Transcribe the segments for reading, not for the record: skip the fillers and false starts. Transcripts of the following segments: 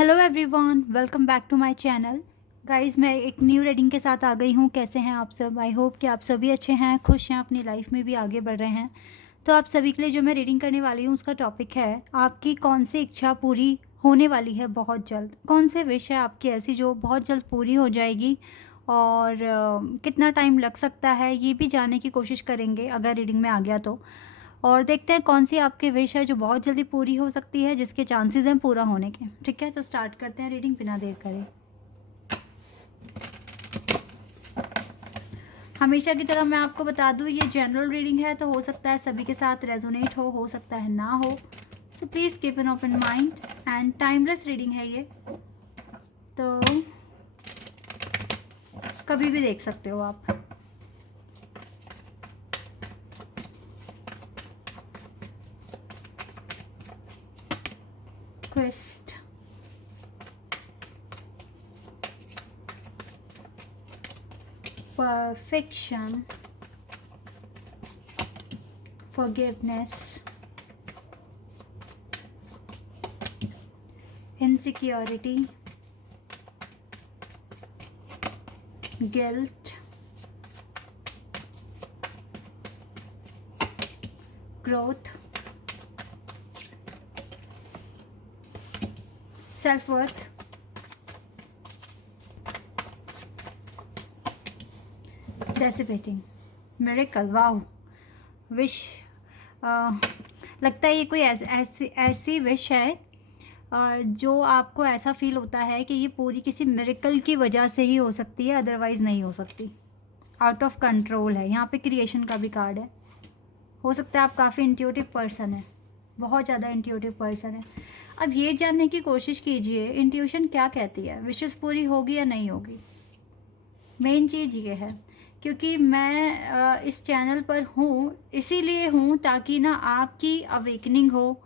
Hello everyone, welcome back to my channel. Guys, मैं एक new reading के साथ आ गई हूँ। कैसे हैं आप सब? आई होप कि आप सभी अच्छे हैं, खुश हैं, अपनी लाइफ में भी आगे बढ़ रहे हैं। तो आप सभी के लिए जो मैं रीडिंग करने वाली हूँ उसका टॉपिक है, आपकी कौन सी इच्छा पूरी होने वाली है बहुत जल्द। कौन से विश है आपकी ऐसी जो बहुत जल्द पूरी हो जाएगी, और कितना टाइम लग सकता है ये भी जानने की कोशिश करेंगे अगर रीडिंग में आ गया तो। और देखते हैं कौन सी आपकी विश है जो बहुत जल्दी पूरी हो सकती है, जिसके चांसेस हैं पूरा होने के। ठीक है, तो स्टार्ट करते हैं रीडिंग बिना देर करे। हमेशा की तरह मैं आपको बता दूं, ये जनरल रीडिंग है, तो हो सकता है सभी के साथ रेजोनेट हो सकता है ना हो। So please keep an open mind, and timeless reading है ये, तो कभी भी देख सकते हो आप। Quest, perfection, forgiveness, insecurity, guilt, growth, self-worth, dissipating, miracle, wow. Wish, लगता है ये कोई ऐसी विश है जो आपको ऐसा फील होता है कि ये पूरी किसी मिरेकल की वजह से ही हो सकती है, अदरवाइज़ नहीं हो सकती। आउट ऑफ कंट्रोल है, यहाँ पे क्रिएशन का भी कार्ड है। हो सकता है आप काफ़ी इंट्यूटिव पर्सन है, बहुत ज़्यादा इंट्यूटिव पर्सन है। अब ये जानने की कोशिश कीजिए इंट्यूशन क्या कहती है, विशेस पूरी होगी या नहीं होगी। मेन चीज़ ये है, क्योंकि मैं इस चैनल पर हूँ, इसीलिए हूँ ताकि ना आपकी अवेकनिंग हो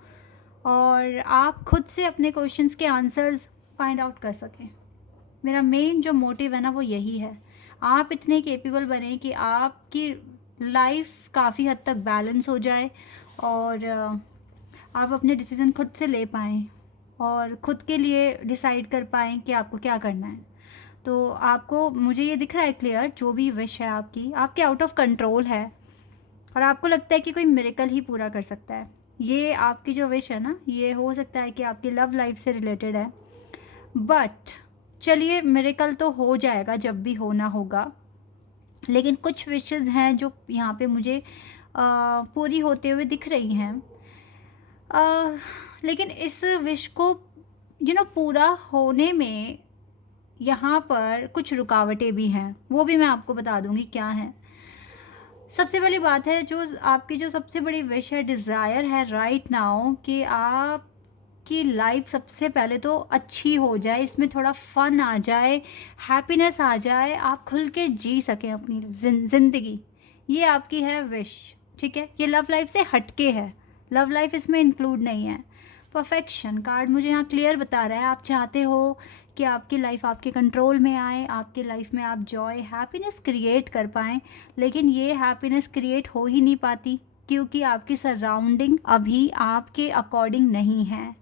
और आप खुद से अपने क्वेश्चंस के आंसर्स फाइंड आउट कर सकें। मेरा मेन जो मोटिव है ना वो यही है, आप इतने केपेबल बने कि आपकी लाइफ काफ़ी हद तक बैलेंस हो जाए, और आप अपने डिसीज़न खुद से ले पाएँ और ख़ुद के लिए डिसाइड कर पाएँ कि आपको क्या करना है। तो आपको, मुझे ये दिख रहा है क्लियर, जो भी विश है आपकी, आपके आउट ऑफ कंट्रोल है और आपको लगता है कि कोई मिरेकल ही पूरा कर सकता है। ये आपकी जो विश है ना, ये हो सकता है कि आपकी लव लाइफ से रिलेटेड है, बट चलिए मिरेकल तो हो जाएगा जब भी होना होगा। लेकिन कुछ विशेस हैं जो यहाँ पे मुझे पूरी होते हुए दिख रही हैं, लेकिन इस विश को पूरा होने में यहाँ पर कुछ रुकावटें भी हैं, वो भी मैं आपको बता दूँगी क्या हैं। सबसे पहली बात है, जो आपकी जो सबसे बड़ी विश है, डिज़ायर है राइट नाउ, कि आपकी लाइफ सबसे पहले तो अच्छी हो जाए, इसमें थोड़ा फन आ जाए, हैप्पीनेस आ जाए, आप खुल के जी सकें अपनी ज़िंदगी। ये आपकी है विश, ठीक है। ये लव लाइफ से हटके है, लव लाइफ इसमें इंक्लूड नहीं है। परफेक्शन कार्ड मुझे यहाँ क्लियर बता रहा है, आप चाहते हो कि आपकी लाइफ आपके कंट्रोल में आए, आपकी लाइफ में आप जॉय, हैप्पीनेस क्रिएट कर पाएँ, लेकिन ये हैप्पीनेस क्रिएट हो ही नहीं पाती क्योंकि आपकी सराउंडिंग अभी आपके अकॉर्डिंग नहीं है।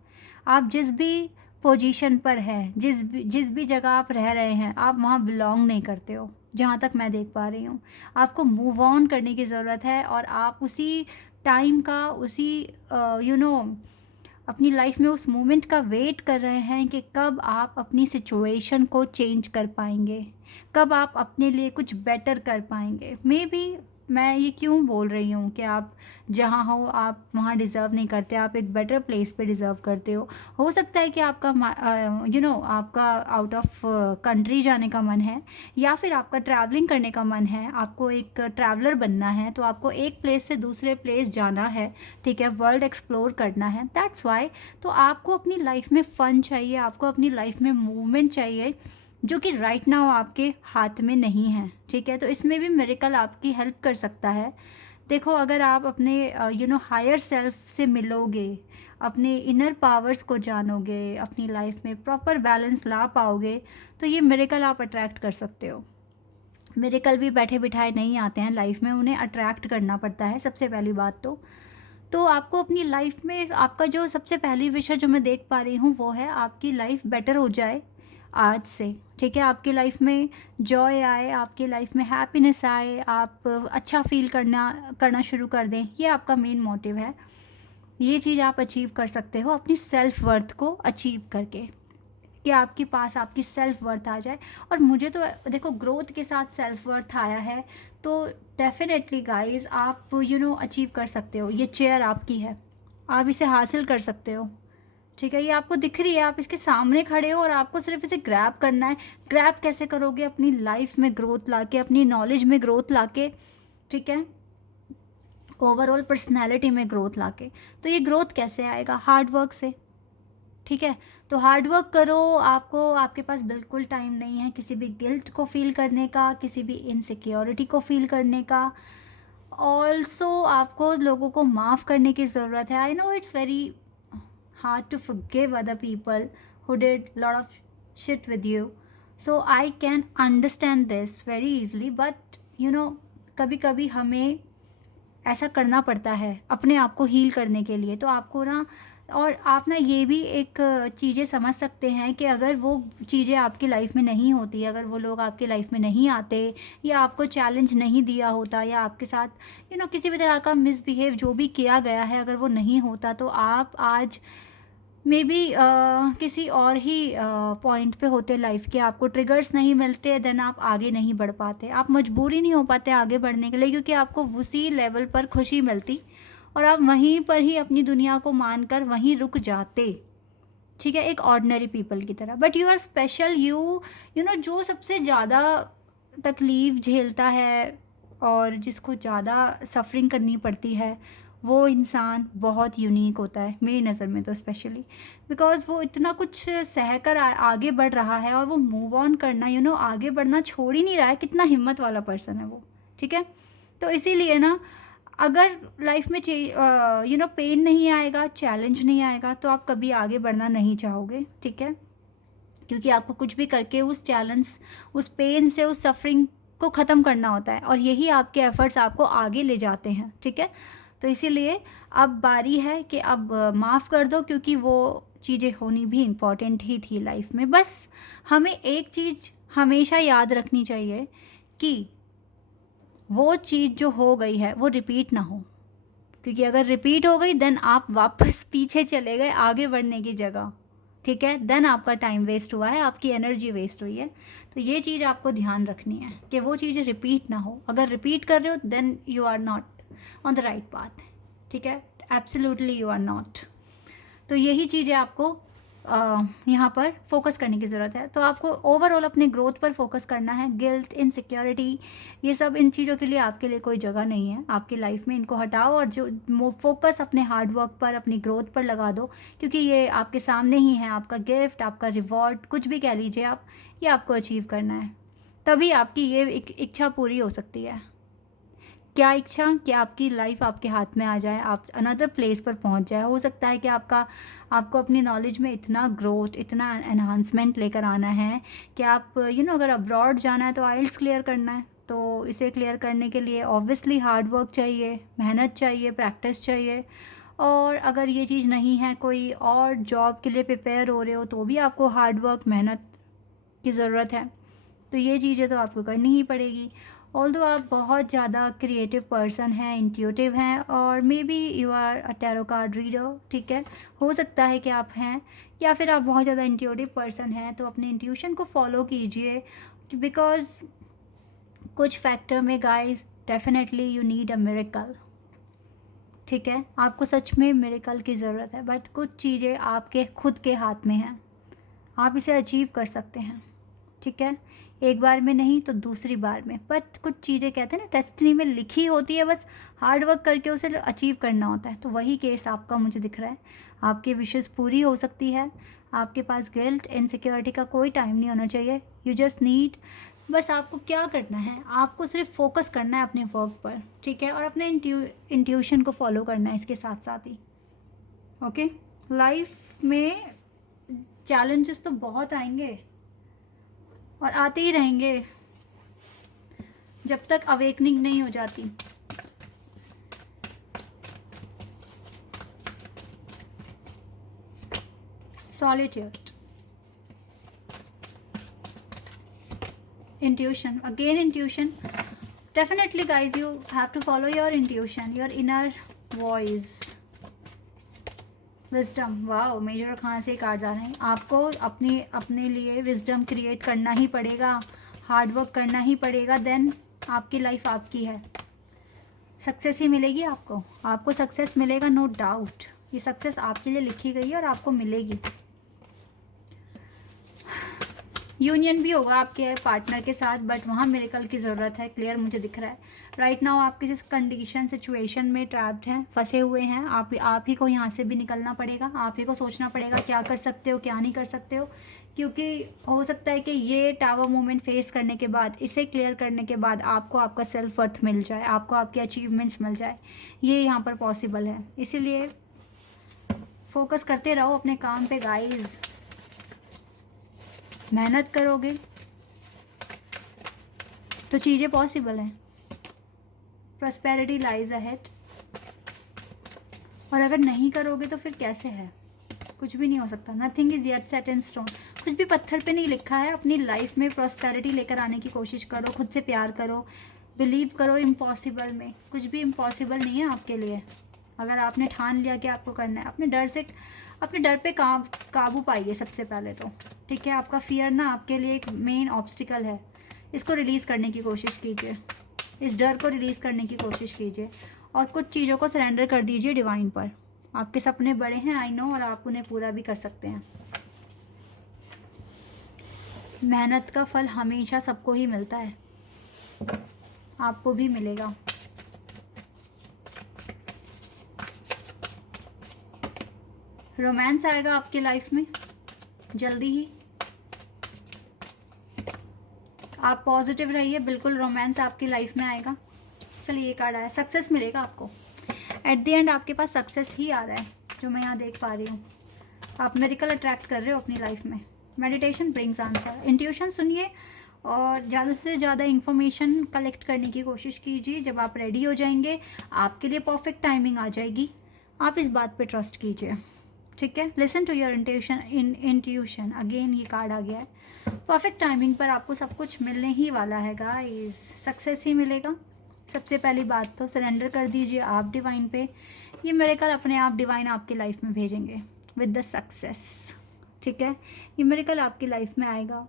आप जिस भी पोजीशन पर हैं, जिस भी जगह आप रह रहे हैं, आप वहाँ बिलोंग नहीं करते हो, जहाँ तक मैं देख पा रही हूँ। आपको मूव ऑन करने की ज़रूरत है, और आप उसी टाइम का, उसी अपनी लाइफ में उस मोमेंट का वेट कर रहे हैं कि कब आप अपनी सिचुएशन को चेंज कर पाएंगे, कब आप अपने लिए कुछ बेटर कर पाएंगे। मे बी मैं ये क्यों बोल रही हूँ कि आप जहाँ हो आप वहाँ डिज़र्व नहीं करते, आप एक बेटर प्लेस पे डिज़र्व करते हो सकता है कि आपका आपका आउट ऑफ कंट्री जाने का मन है, या फिर आपका ट्रैवलिंग करने का मन है, आपको एक ट्रैवलर बनना है, तो आपको एक प्लेस से दूसरे प्लेस जाना है, ठीक है, वर्ल्ड एक्सप्लोर करना है, दैट्स वाई। तो आपको अपनी लाइफ में फ़न चाहिए, आपको अपनी लाइफ में मूवमेंट चाहिए, जो कि राइट नाउ आपके हाथ में नहीं है, ठीक है। तो इसमें भी मिरेकल आपकी हेल्प कर सकता है। देखो, अगर आप अपने हायर सेल्फ से मिलोगे, अपने इनर पावर्स को जानोगे, अपनी लाइफ में प्रॉपर बैलेंस ला पाओगे, तो ये मिरेकल आप अट्रैक्ट कर सकते हो। मिरेकल भी बैठे बिठाए नहीं आते हैं लाइफ में, उन्हें अट्रैक्ट करना पड़ता है सबसे पहली बात तो। तो आपको अपनी लाइफ में आपका जो सबसे पहली विषय जो मैं देख पा रही हूँ वो है आपकी लाइफ बेटर हो जाए आज से, ठीक है। आपकी लाइफ में जॉय आए, आपकी लाइफ में हैप्पीनेस आए, आप अच्छा फील करना शुरू कर दें, ये आपका मेन मोटिव है। ये चीज़ आप अचीव कर सकते हो अपनी सेल्फ वर्थ को अचीव करके, कि आपके पास आपकी सेल्फ वर्थ आ जाए। और मुझे तो देखो ग्रोथ के साथ सेल्फ वर्थ आया है, तो डेफिनेटली गाइस आप अचीव कर सकते हो। ये चेयर आपकी है, आप इसे हासिल कर सकते हो, ठीक है। ये आपको दिख रही है, आप इसके सामने खड़े हो और आपको सिर्फ इसे ग्रैब करना है। ग्रैब कैसे करोगे? अपनी लाइफ में ग्रोथ लाके, अपनी नॉलेज में ग्रोथ लाके, ठीक है, ओवरऑल पर्सनैलिटी में ग्रोथ लाके। तो ये ग्रोथ कैसे आएगा? हार्ड वर्क से, ठीक है। तो हार्ड वर्क करो। आपके पास बिल्कुल टाइम नहीं है किसी भी गिल्ट को फील करने का, किसी भी इनसिक्योरिटी को फील करने का। ऑल्सो आपको लोगों को माफ़ करने की ज़रूरत है। I know it's very hard to forgive other people who did lot of shit with you, so I can understand this very easily, but कभी कभी हमें ऐसा करना पड़ता है अपने आप को हील करने के लिए। तो आपको ना, और आप ना ये भी एक चीज़ें समझ सकते हैं कि अगर वो चीज़ें आपकी लाइफ में नहीं होती, अगर वो लोग आपकी लाइफ में नहीं आते, या आपको चैलेंज नहीं दिया होता, या आपके साथ किसी भी तरह का मिसबिहेव जो भी किया गया है अगर वो नहीं होता, तो आप आज मे बी किसी और ही पॉइंट पे होते लाइफ के। आपको ट्रिगर्स नहीं मिलते, देन आप आगे नहीं बढ़ पाते, आप मजबूरी नहीं हो पाते आगे बढ़ने के लिए, क्योंकि आपको उसी लेवल पर खुशी मिलती और आप वहीं पर ही अपनी दुनिया को मानकर वहीं रुक जाते, ठीक है, एक ऑर्डिनरी पीपल की तरह। But you are special. जो सबसे ज़्यादा तकलीफ़ झेलता है और जिसको ज़्यादा सफरिंग करनी पड़ती है, वो इंसान बहुत यूनिक होता है मेरी नज़र में तो, स्पेशली बिकॉज़ वो इतना कुछ सहकर आगे बढ़ रहा है और वो मूव ऑन करना आगे बढ़ना छोड़ ही नहीं रहा है। कितना हिम्मत वाला पर्सन है वो, ठीक है। तो इसीलिए ना, अगर लाइफ में पेन नहीं आएगा, चैलेंज नहीं आएगा, तो आप कभी आगे बढ़ना नहीं चाहोगे, ठीक है। क्योंकि आपको कुछ भी करके उस चैलेंज, उस पेन से, उस सफरिंग को ख़त्म करना होता है, और यही आपके एफ़र्ट्स आपको आगे ले जाते हैं, ठीक है। तो इसीलिए अब बारी है कि अब माफ़ कर दो, क्योंकि वो चीज़ें होनी भी इम्पॉर्टेंट ही थी लाइफ में। बस हमें एक चीज़ हमेशा याद रखनी चाहिए कि वो चीज़ जो हो गई है वो रिपीट ना हो, क्योंकि अगर रिपीट हो गई देन आप वापस पीछे चले गए आगे बढ़ने की जगह, ठीक है। देन आपका टाइम वेस्ट हुआ है, आपकी एनर्जी वेस्ट हुई है। तो ये चीज़ आपको ध्यान रखनी है कि वो चीज़ें रिपीट ना हो। अगर रिपीट कर रहे हो then you are not on the right path, ठीक है, एब्सोल्युटली यू आर नॉट। तो यही चीज़ें आपको यहाँ पर फोकस करने की ज़रूरत है। तो आपको ओवरऑल अपने ग्रोथ पर फोकस करना है। गिल्ट, इनसिक्योरिटी, ये सब इन चीज़ों के लिए आपके लिए कोई जगह नहीं है आपकी लाइफ में। इनको हटाओ और जो फोकस अपने हार्ड वर्क पर, अपनी ग्रोथ पर लगा दो, क्योंकि ये आपके सामने ही है, आपका गिफ्ट, आपका रिवॉर्ड, कुछ भी कह लीजिए आप, ये आपको अचीव करना है। तभी आपकी ये इच्छा पूरी हो सकती है। क्या इच्छा? कि आपकी लाइफ आपके हाथ में आ जाए, आप अनदर प्लेस पर पहुंच जाए। हो सकता है कि आपको अपनी नॉलेज में इतना ग्रोथ, इतना एनहांसमेंट लेकर आना है कि आप अगर अब्रॉड जाना है तो आइल्स क्लियर करना है, तो इसे क्लियर करने के लिए ऑब्वियसली हार्ड वर्क चाहिए, मेहनत चाहिए, प्रैक्टिस चाहिए। और अगर ये चीज़ नहीं है, कोई और जॉब के लिए प्रिपेयर हो रहे हो, तो भी आपको हार्ड वर्क, मेहनत की ज़रूरत है। तो ये चीज़ें तो आपको करनी ही पड़ेगी। ऑल्दो आप बहुत ज़्यादा क्रिएटिव पर्सन हैं, इंट्यूटिव हैं, और maybe you are a tarot card reader, ठीक है, हो सकता है कि आप हैं, या फिर आप बहुत ज़्यादा इंट्यूटिव पर्सन हैं। तो अपने इंट्यूशन को फॉलो कीजिए, बिकॉज कुछ फैक्टर में guys definitely you need a miracle, ठीक है। आपको सच में मिरेकल की ज़रूरत है, बट कुछ चीज़ें आपके खुद के हाथ में हैं, आप इसे अचीव कर सकते हैं, ठीक है। एक बार में नहीं तो दूसरी बार में, बट कुछ चीज़ें कहते हैं ना डेस्टिनी में लिखी होती है, बस हार्ड वर्क करके उसे अचीव करना होता है। तो वही केस आपका मुझे दिख रहा है। आपकी विशेस पूरी हो सकती है। आपके पास गिल्ट, इनसिक्योरिटी का कोई टाइम नहीं होना चाहिए। यू जस्ट नीड, बस आपको क्या करना है, आपको सिर्फ फोकस करना है अपने वर्क पर, ठीक है, और अपने इंट्यूशन को फॉलो करना है इसके साथ साथ ही, ओके। लाइफ में चैलेंजेस तो बहुत आएंगे और आते ही रहेंगे जब तक अवेकनिंग नहीं हो जाती। Solitude, intuition, again intuition. Definitely guys, you have to follow your intuition, your inner voice. wisdom, wow, major खान से कार्ड जा रहे हैं। आपको अपने लिए विजडम क्रिएट करना ही पड़ेगा, हार्ड वर्क करना ही पड़ेगा, देन आपकी लाइफ आपकी है। सक्सेस ही मिलेगी आपको सक्सेस मिलेगा, नो डाउट। ये सक्सेस आपके लिए लिखी गई है और आपको मिलेगी। यूनियन भी होगा आपके पार्टनर के साथ, बट वहाँ मिरेकल की ज़रूरत है, क्लियर मुझे दिख रहा है। राइट नाउ आप किसी कंडीशन सिचुएशन में ट्रैप्ड हैं, फंसे हुए हैं। आप ही को यहाँ से भी निकलना पड़ेगा, आप ही को सोचना पड़ेगा क्या कर सकते हो, क्या नहीं कर सकते हो। क्योंकि हो सकता है कि ये टावर मोमेंट फेस करने के बाद, इसे क्लियर करने के बाद आपको आपका सेल्फ वर्थ मिल जाए, आपको आपके अचीवमेंट्स मिल जाए। ये यहाँ पर पॉसिबल है, इसीलिए फोकस करते रहो अपने काम पे गाइज। मेहनत करोगे तो चीज़ें पॉसिबल हैं। प्रॉस्पेरिटी लाइज अहेड, और अगर नहीं करोगे तो फिर कैसे है, कुछ भी नहीं हो सकता। Nothing is yet set in stone, कुछ भी पत्थर पे नहीं लिखा है। अपनी लाइफ में प्रॉस्पेरिटी लेकर आने की कोशिश करो, खुद से प्यार करो, बिलीव करो इम्पॉसिबल में। कुछ भी इम्पॉसिबल नहीं है आपके लिए। अगर आपने ठान लिया कि आपको करना है, अपने डर पे काबू पाइए सबसे पहले तो, ठीक है। आपका फियर ना आपके लिए एक मेन ऑब्स्टिकल है, इसको रिलीज़ करने की कोशिश कीजिए, इस डर को रिलीज़ करने की कोशिश कीजिए, और कुछ चीज़ों को सरेंडर कर दीजिए डिवाइन पर। आपके सपने बड़े हैं, आई नो, और आप उन्हें पूरा भी कर सकते हैं। मेहनत का फल हमेशा सबको ही मिलता है, आपको भी मिलेगा। रोमांस आएगा आपकी लाइफ में जल्दी ही, आप पॉजिटिव रहिए, बिल्कुल रोमांस आपकी लाइफ में आएगा। चलिए, ये कार्ड आया, सक्सेस मिलेगा आपको। एट द एंड आपके पास सक्सेस ही आ रहा है, जो मैं यहाँ देख पा रही हूँ। आप मिरेकल अट्रैक्ट कर रहे हो अपनी लाइफ में। Meditation brings answer. इंट्यूशन सुनिए और ज़्यादा से ज़्यादा इंफॉर्मेशन कलेक्ट करने की कोशिश कीजिए। जब आप रेडी हो जाएंगे, आपके लिए परफेक्ट टाइमिंग आ जाएगी। आप इस बात पे ट्रस्ट कीजिए, ठीक है। Listen to your intuition. Again ये कार्ड आ गया है। परफेक्ट टाइमिंग पर आपको सब कुछ मिलने ही वाला है गाइस, सक्सेस ही मिलेगा। सबसे पहली बात तो सरेंडर कर दीजिए आप डिवाइन पे। ये मिरेकल अपने आप डिवाइन आपकी लाइफ में भेजेंगे विद द सक्सेस, ठीक है। ये मिरेकल आपकी लाइफ में आएगा,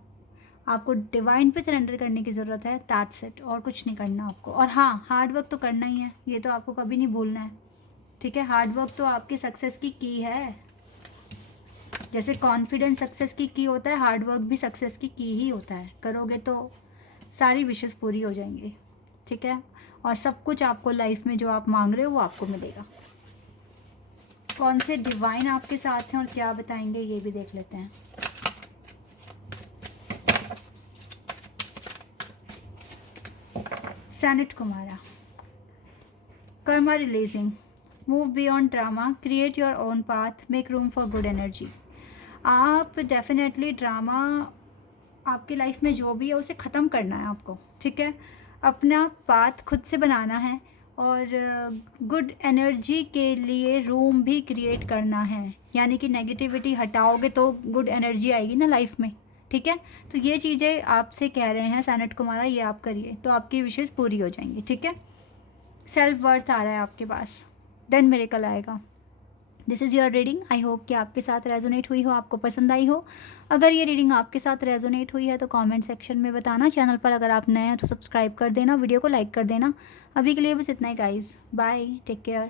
आपको डिवाइन पे सरेंडर करने की ज़रूरत है, दैट्स इट। और कुछ नहीं करना आपको। और हाँ, हार्ड वर्क तो करना ही है, ये तो आपको कभी नहीं भूलना है, ठीक है। हार्ड वर्क तो आपकी सक्सेस की है। जैसे कॉन्फिडेंस सक्सेस की होता है, हार्ड वर्क भी सक्सेस की ही होता है। करोगे तो सारी विशेस पूरी हो जाएंगी, ठीक है। और सब कुछ आपको लाइफ में जो आप मांग रहे हो वो आपको मिलेगा। कौन से डिवाइन आपके साथ हैं और क्या बताएंगे ये भी देख लेते हैं। Senate Kumara, Karma releasing, move beyond drama, create your own path, make room for good energy. आप डेफिनेटली ड्रामा आपकी लाइफ में जो भी है उसे ख़त्म करना है आपको, ठीक है। अपना पाथ खुद से बनाना है और गुड एनर्जी के लिए रूम भी क्रिएट करना है। यानी कि नेगेटिविटी हटाओगे तो गुड एनर्जी आएगी ना लाइफ में, ठीक है। तो ये चीज़ें आपसे कह रहे हैं सैनेट कुमारा, ये आप करिए तो आपकी विशेष पूरी हो जाएंगी, ठीक है। सेल्फ वर्थ आ रहा है आपके पास, देन मिरेकल आएगा। This is your reading. I hope कि आपके साथ रेजोनेट हुई हो, आपको पसंद आई हो। अगर ये रीडिंग आपके साथ रेजोनेट हुई है तो कमेंट सेक्शन में बताना। चैनल पर अगर आप नए हैं तो सब्सक्राइब कर देना, वीडियो को लाइक कर देना। अभी के लिए बस इतना ही गाइज, बाय, टेक केयर।